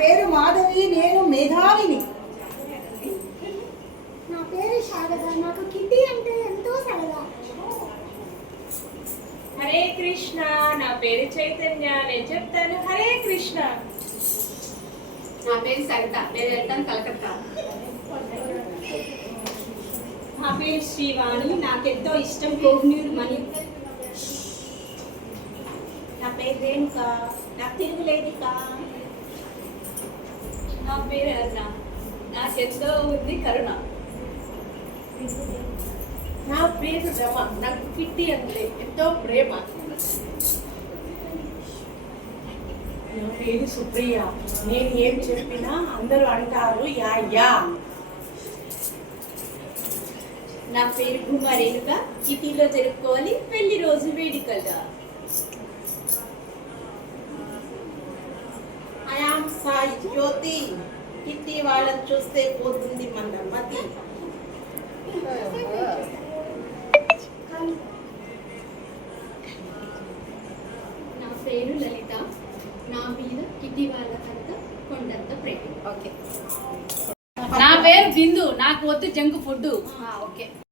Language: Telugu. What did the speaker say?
పేరు మాధవి, నేను మేధావిని. నా పేరు శారద, నాకు కిట్టి అంటే ఎంతో సరదా. హరే కృష్ణ, నా పేరు చైతన్య, నేను చెప్తాను హరే కృష్ణ. నా పేరు సరిత, నేను వెళ్తాను కలకత్తా. నా పేరు శ్రీవాణి, నాకెంతో ఇష్టం కోహినూర్ మణి. నా పేరు రేణుక, నాకు తిరుగులేదిక. నా పేరు అరుణ, నాకెంతో ఉంది కరుణ. నా పేరు రమ, నాకు కిట్టి అంటే ఎంతో ప్రేమ. నా పేరు సుప్రియ, నేను ఏం చెప్పినా అందరూ అంటారు యా యా. నా పేరు భూమా రేణుక, సిటీలో జరుపుకోవాలి పెళ్లి రోజు వేడుకగా. ఐఆమ్ సాయి జ్యోతి, కిట్టి వాళ్ళని చూస్తే పోతుంది మన మతి. నా పేరు లలిత, నా మీద కిట్టి వాళ్ళకంతా కొండంత ప్రేమ. ఓకే. నా పేరు బిందు, నాకు వద్దు జంక్ ఫుడ్. ఓకే.